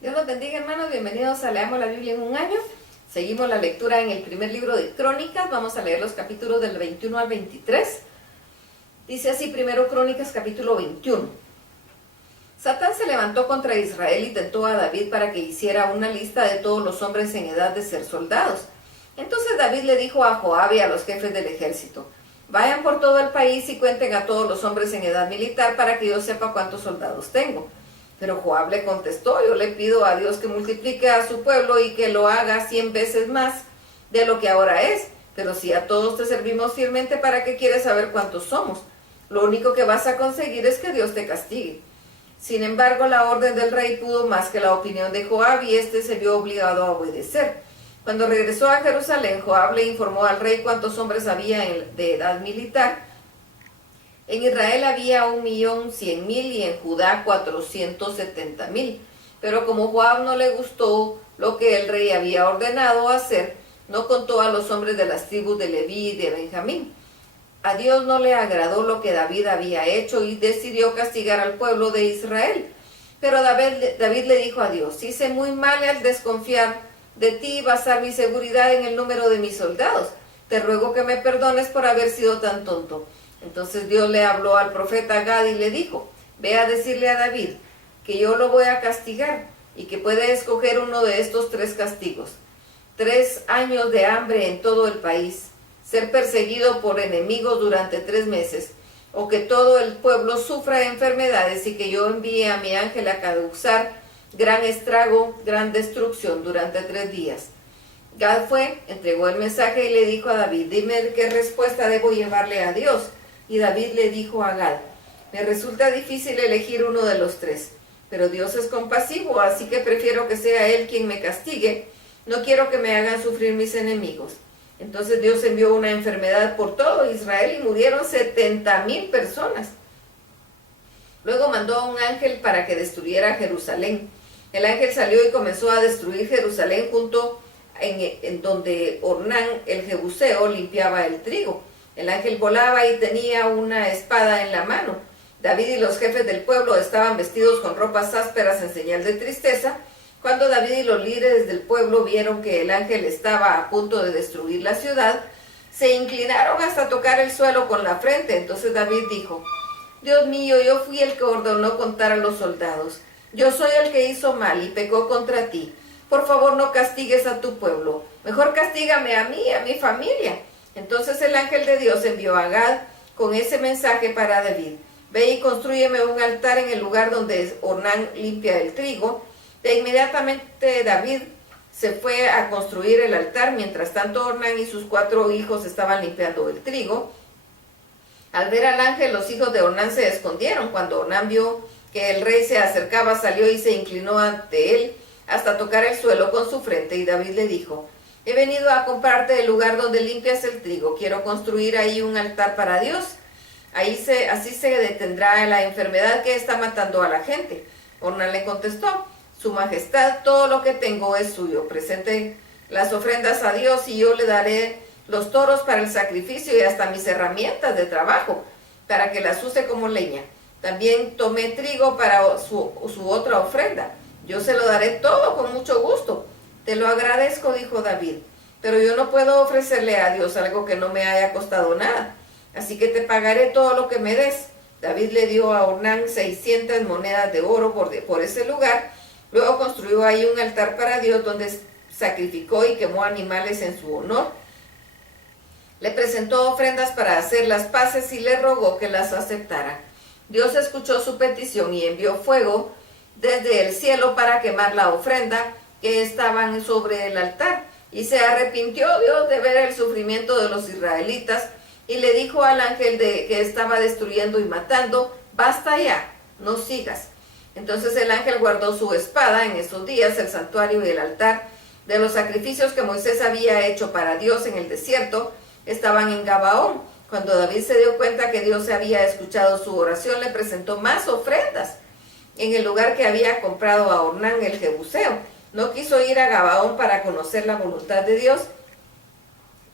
Dios los bendiga, hermanos, bienvenidos a Leamos la Biblia en un año. Seguimos la lectura en el primer libro de Crónicas, vamos a leer los capítulos del 21 al 23. Dice así, primero Crónicas capítulo 21. Satán se levantó contra Israel y tentó a David para que hiciera una lista de todos los hombres en edad de ser soldados. Entonces David le dijo a Joab y a los jefes del ejército: vayan por todo el país y cuenten a todos los hombres en edad militar para que yo sepa cuántos soldados tengo. Pero Joab le contestó: yo le pido a Dios que multiplique a su pueblo y que lo haga 100 veces más de lo que ahora es. Pero si a todos te servimos fielmente, ¿para qué quieres saber cuántos somos? Lo único que vas a conseguir es que Dios te castigue. Sin embargo, la orden del rey pudo más que la opinión de Joab y éste se vio obligado a obedecer. Cuando regresó a Jerusalén, Joab le informó al rey cuántos hombres había de edad militar. En Israel había 1.100.000 y en Judá 470.000. Pero como Joab no le gustó lo que el rey había ordenado hacer, no contó a los hombres de las tribus de Leví y de Benjamín. A Dios no le agradó lo que David había hecho y decidió castigar al pueblo de Israel. Pero David le dijo a Dios: hice muy mal al desconfiar de ti y basar mi seguridad en el número de mis soldados. Te ruego que me perdones por haber sido tan tonto. Entonces Dios le habló al profeta Gad y le dijo: ve a decirle a David que yo lo voy a castigar y que puede escoger uno de estos 3 castigos: 3 años de hambre en todo el país, ser perseguido por enemigos durante 3 meses, o que todo el pueblo sufra enfermedades y que yo envíe a mi ángel a causar gran estrago, gran destrucción durante 3 días. Gad fue, entregó el mensaje y le dijo a David: dime qué respuesta debo llevarle a Dios. Y David le dijo a Gad: me resulta difícil elegir uno de los 3, pero Dios es compasivo, así que prefiero que sea Él quien me castigue. No quiero que me hagan sufrir mis enemigos. Entonces Dios envió una enfermedad por todo Israel y murieron 70.000 personas. Luego mandó a un ángel para que destruyera Jerusalén. El ángel salió y comenzó a destruir Jerusalén junto en donde Ornán el Jebuseo limpiaba el trigo. El ángel volaba y tenía una espada en la mano. David y los jefes del pueblo estaban vestidos con ropas ásperas en señal de tristeza. Cuando David y los líderes del pueblo vieron que el ángel estaba a punto de destruir la ciudad, se inclinaron hasta tocar el suelo con la frente. Entonces David dijo: Dios mío, yo fui el que ordenó contar a los soldados. Yo soy el que hizo mal y pecó contra ti. Por favor, no castigues a tu pueblo. Mejor castígame a mí y a mi familia. Entonces el ángel de Dios envió a Gad con ese mensaje para David: ve y constrúyeme un altar en el lugar donde Ornán limpia el trigo. De inmediatamente David se fue a construir el altar. Mientras tanto, Ornán y sus 4 hijos estaban limpiando el trigo. Al ver al ángel, los hijos de Ornán se escondieron. Cuando Ornán vio que el rey se acercaba, salió y se inclinó ante él hasta tocar el suelo con su frente. Y David le dijo: he venido a comprarte el lugar donde limpias el trigo. Quiero construir ahí un altar para Dios. Así se detendrá la enfermedad que está matando a la gente. Ornán le contestó: Su Majestad, todo lo que tengo es suyo. Presente las ofrendas a Dios y yo le daré los toros para el sacrificio y hasta mis herramientas de trabajo para que las use como leña. También tomé trigo para su otra ofrenda. Yo se lo daré todo con mucho gusto. Te lo agradezco, dijo David, pero yo no puedo ofrecerle a Dios algo que no me haya costado nada. Así que te pagaré todo lo que me des. David le dio a Ornán 600 monedas de oro por ese lugar. Luego construyó ahí un altar para Dios donde sacrificó y quemó animales en su honor. Le presentó ofrendas para hacer las paces y le rogó que las aceptara. Dios escuchó su petición y envió fuego desde el cielo para quemar la ofrenda que estaban sobre el altar. Y se arrepintió Dios de ver el sufrimiento de los israelitas y le dijo al ángel que estaba destruyendo y matando: basta ya, no sigas. Entonces el ángel guardó su espada. En esos días el santuario y el altar de los sacrificios que Moisés había hecho para Dios en el desierto estaban en Gabaón. Cuando David se dio cuenta que Dios había escuchado su oración, le presentó más ofrendas en el lugar que había comprado a Ornán el Jebuseo. No quiso ir a Gabaón para conocer la voluntad de Dios,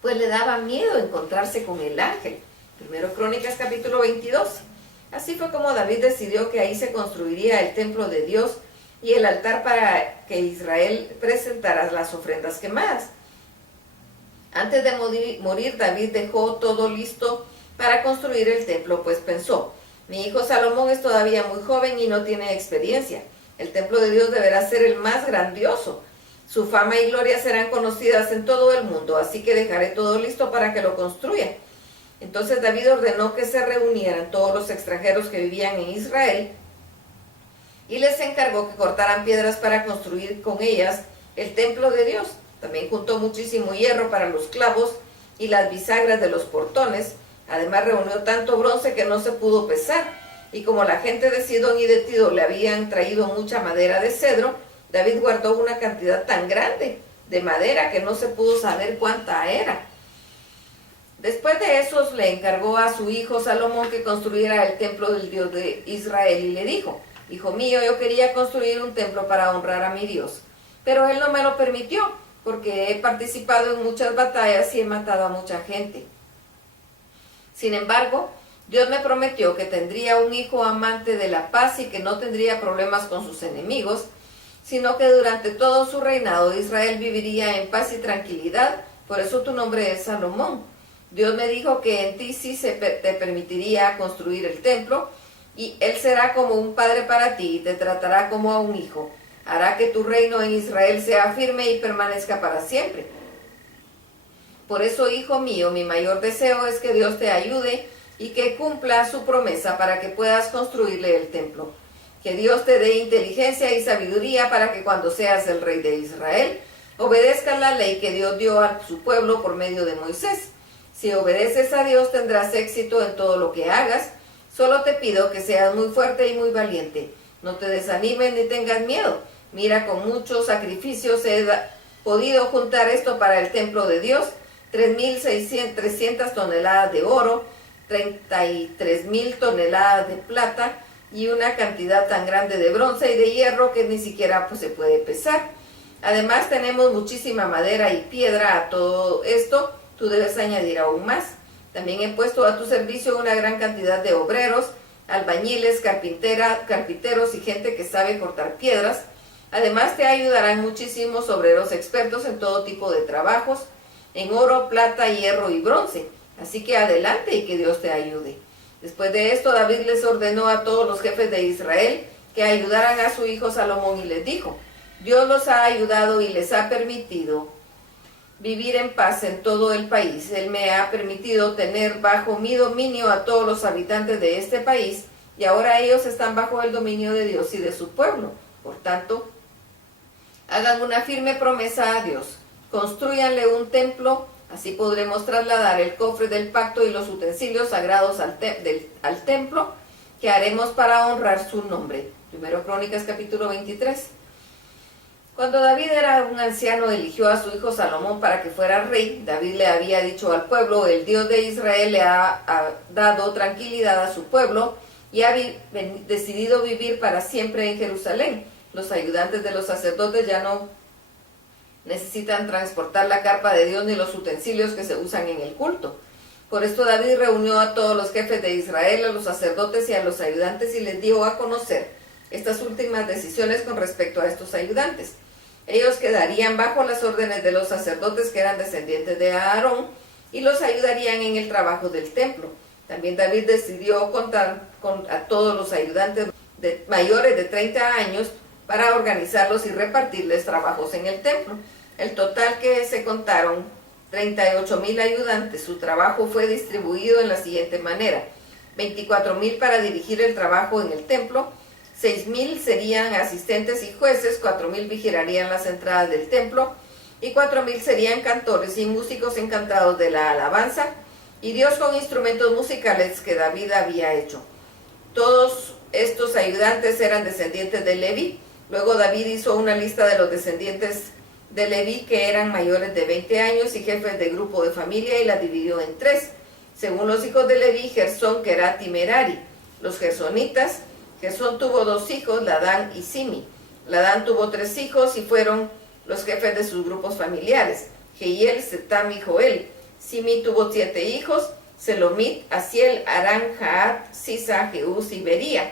pues le daba miedo encontrarse con el ángel. Primero Crónicas capítulo 22. Así fue como David decidió que ahí se construiría el templo de Dios y el altar para que Israel presentara las ofrendas quemadas. Antes de morir, David dejó todo listo para construir el templo, pues pensó: mi hijo Salomón es todavía muy joven y no tiene experiencia. El templo de Dios deberá ser el más grandioso. Su fama y gloria serán conocidas en todo el mundo, así que dejaré todo listo para que lo construya. Entonces David ordenó que se reunieran todos los extranjeros que vivían en Israel y les encargó que cortaran piedras para construir con ellas el templo de Dios. También juntó muchísimo hierro para los clavos y las bisagras de los portones. Además reunió tanto bronce que no se pudo pesar. Y como la gente de Sidón y de Tiro le habían traído mucha madera de cedro, David guardó una cantidad tan grande de madera que no se pudo saber cuánta era. Después de eso le encargó a su hijo Salomón que construyera el templo del Dios de Israel y le dijo: hijo mío, yo quería construir un templo para honrar a mi Dios, pero él no me lo permitió, porque he participado en muchas batallas y he matado a mucha gente. Sin embargo, Dios me prometió que tendría un hijo amante de la paz y que no tendría problemas con sus enemigos, sino que durante todo su reinado Israel viviría en paz y tranquilidad. Por eso tu nombre es Salomón. Dios me dijo que en ti sí te permitiría construir el templo, y él será como un padre para ti y te tratará como a un hijo. Hará que tu reino en Israel sea firme y permanezca para siempre. Por eso, hijo mío, mi mayor deseo es que Dios te ayude y que cumpla su promesa para que puedas construirle el templo. Que Dios te dé inteligencia y sabiduría para que cuando seas el rey de Israel, obedezcas la ley que Dios dio a su pueblo por medio de Moisés. Si obedeces a Dios, tendrás éxito en todo lo que hagas. Solo te pido que seas muy fuerte y muy valiente. No te desanimes ni tengas miedo. Mira, con muchos sacrificios he podido juntar esto para el templo de Dios: 3.300 toneladas de oro, 33.000 toneladas de plata y una cantidad tan grande de bronce y de hierro que ni siquiera se puede pesar. Además tenemos muchísima madera y piedra. A todo esto tú debes añadir aún más. También he puesto a tu servicio una gran cantidad de obreros, albañiles, carpinteros y gente que sabe cortar piedras. Además te ayudarán muchísimos obreros expertos en todo tipo de trabajos, en oro, plata, hierro y bronce. Así que adelante y que Dios te ayude. Después de esto, David les ordenó a todos los jefes de Israel que ayudaran a su hijo Salomón y les dijo: Dios los ha ayudado y les ha permitido vivir en paz en todo el país. Él me ha permitido tener bajo mi dominio a todos los habitantes de este país, y ahora ellos están bajo el dominio de Dios y de su pueblo. Por tanto, hagan una firme promesa a Dios. Constrúyanle un templo, así podremos trasladar el cofre del pacto y los utensilios sagrados al templo que haremos para honrar su nombre. Primero Crónicas capítulo 23. Cuando David era un anciano, eligió a su hijo Salomón para que fuera rey. David le había dicho al pueblo: el Dios de Israel le ha dado tranquilidad a su pueblo y ha decidido vivir para siempre en Jerusalén. Los ayudantes de los sacerdotes ya no necesitan transportar la carpa de Dios ni los utensilios que se usan en el culto. Por esto David reunió a todos los jefes de Israel, a los sacerdotes y a los ayudantes, y les dio a conocer estas últimas decisiones con respecto a estos ayudantes. Ellos quedarían bajo las órdenes de los sacerdotes, que eran descendientes de Aarón, y los ayudarían en el trabajo del templo. También David decidió contar a todos los ayudantes mayores de 30 años para organizarlos y repartirles trabajos en el templo. El total que se contaron, 38,000 ayudantes. Su trabajo fue distribuido en la siguiente manera: 24,000 para dirigir el trabajo en el templo, 6,000 serían asistentes y jueces, 4,000 vigilarían las entradas del templo, y 4,000 serían cantores y músicos encantados de la alabanza y Dios con instrumentos musicales que David había hecho. Todos estos ayudantes eran descendientes de Leví. Luego David hizo una lista de los descendientes de Leví que eran mayores de 20 años y jefes de grupo de familia, y la dividió en 3. Según los hijos de Leví: Gersón, Querat y Merari. Los gersonitas: Gersón tuvo 2 hijos, Ladán y Simi. Ladán tuvo 3 hijos y fueron los jefes de sus grupos familiares: Jehiel, Setam y Joel. Simi tuvo 7 hijos: Selomit, Asiel, Arán, Jaat, Sisa, Jeús y Bería.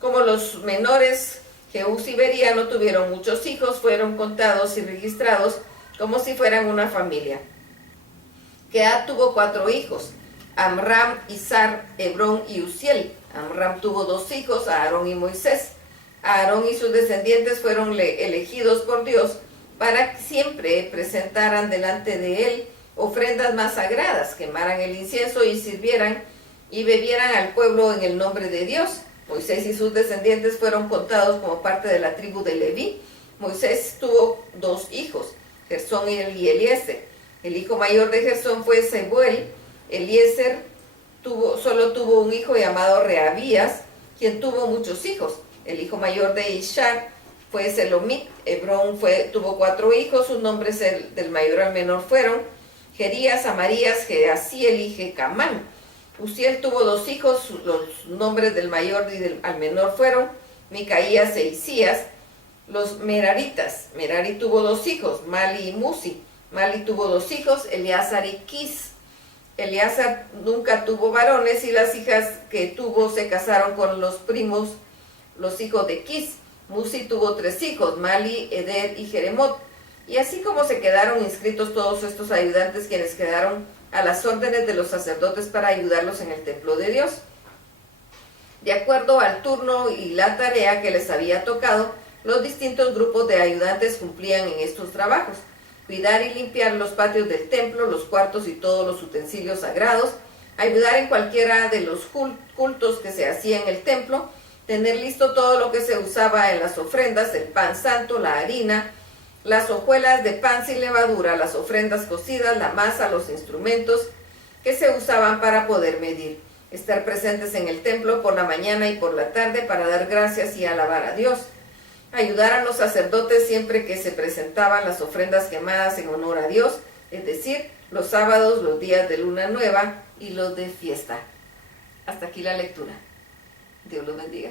Como los menores Jeús y Bería no tuvieron muchos hijos, fueron contados y registrados como si fueran una familia. Keat tuvo 4 hijos, Amram, Izar, Hebrón y Uziel. Amram tuvo 2 hijos, Aarón y Moisés. Aarón y sus descendientes fueron elegidos por Dios para que siempre presentaran delante de él ofrendas más sagradas, quemaran el incienso y sirvieran y bebieran al pueblo en el nombre de Dios. Moisés y sus descendientes fueron contados como parte de la tribu de Leví. Moisés tuvo 2 hijos, Gersón y Eliezer. El hijo mayor de Gersón fue Sebuel. Eliezer solo tuvo un hijo llamado Reabías, quien tuvo muchos hijos. El hijo mayor de Ishar fue Selomit. Hebrón tuvo 4 hijos, sus nombres del mayor al menor fueron Jerías, Amarías, Jeasiel y Jecamán. Uziel tuvo 2 hijos, los nombres del mayor y al menor fueron Micaías e Isías. Los Meraritas, Merari tuvo 2 hijos, Mali y Musi. Mali tuvo 2 hijos, Eleazar y Quis. Eleazar nunca tuvo varones y las hijas que tuvo se casaron con los primos, los hijos de Quis. Musi tuvo 3 hijos, Mali, Eder y Jeremot. Y así como se quedaron inscritos todos estos ayudantes, quienes quedaron a las órdenes de los sacerdotes para ayudarlos en el templo de Dios, de acuerdo al turno y la tarea que les había tocado. Los distintos grupos de ayudantes cumplían en estos trabajos: cuidar y limpiar los patios del templo, los cuartos y todos los utensilios sagrados, ayudar en cualquiera de los cultos que se hacía en el templo, tener listo todo lo que se usaba en las ofrendas, el pan santo, la harina, las hojuelas de pan sin levadura, las ofrendas cocidas, la masa, los instrumentos que se usaban para poder medir, estar presentes en el templo por la mañana y por la tarde para dar gracias y alabar a Dios, ayudar a los sacerdotes siempre que se presentaban las ofrendas quemadas en honor a Dios, es decir, los sábados, los días de luna nueva y los de fiesta. Hasta aquí la lectura. Dios los bendiga.